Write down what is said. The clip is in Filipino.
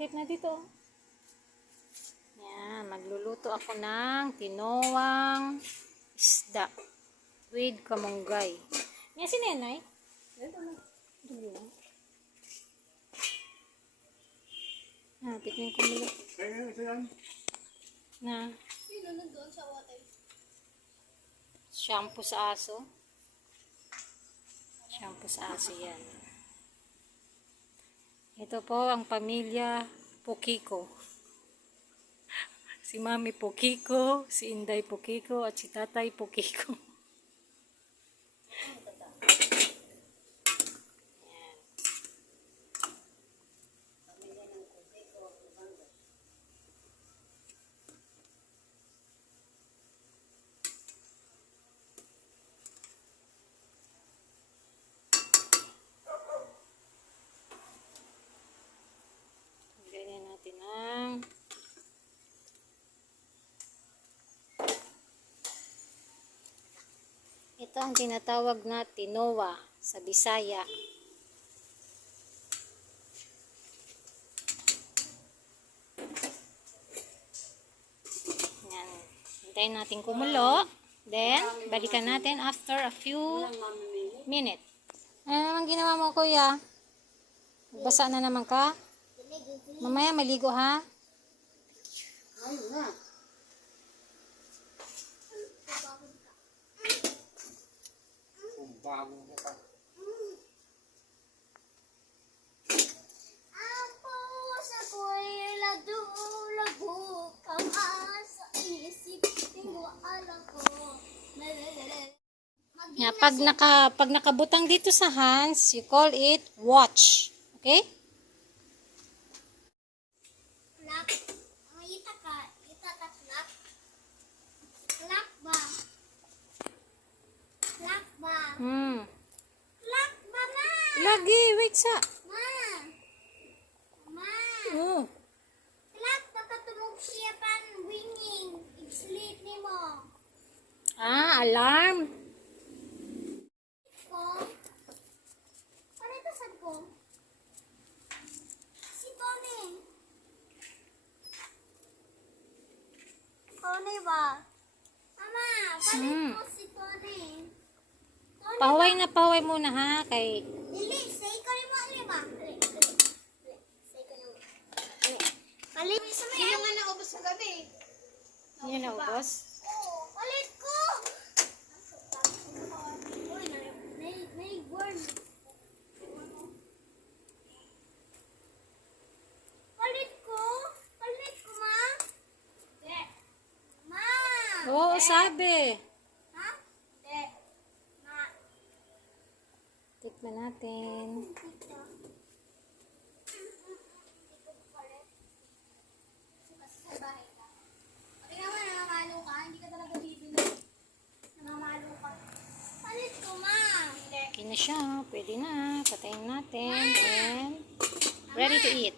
Takip na dito. Yan, magluluto ako ng tinawang isda with kamunggay. Yan si Nenay. Tikman ko mula. Na. Shampoo sa aso. Shampoo sa aso yan. Ito po ang pamilya Pukiko. Si Mami Pukiko, si Inday Pukiko, at si Tatay Pukiko. Ganyan natin ang ito ang tinatawag na tinowa sa Bisaya. Yan. Hintayin natin kumulo. Then, balikan natin after a few minutes. Ano naman ginawa mo, kuya? Basa na naman ka? Mamaya maligo, ha? Ayun na. Bago mo pa. Ako sa ko'y lago kang asa isip tinggo alam ko. Yeah, pag nakabutang dito sa hands, you call it watch. Okay? Klak. Ang ita ka klak. Klak ba? Klak ba? Klak ba, ma? Lagi, wait sa. Ma. Ma. Oh. Klak ba patumog siya pan winging. I-sleep ni mo. Alarm. Ko. Ano ito sad ko? Si Tony. Tony ba? Mama, palit mo si Tony. Tony Pahuway na pahuway muna, ha? Kay Dili, say ko rin mo, lima. Say ko rin mo. Palit. Sino nga naubos sa gabi? yun na ubos. Oo, palit ko! Uy, may worm. Palit ko? Palit ko, ma? Ma! Oo, sabi. Ha? Ma. Tikman natin. Namamalo ka, hindi ka talaga bibili. Namamalo ka. Palit ko, ma. Okay na siya. Pwede na. Patayin natin. And ready to eat.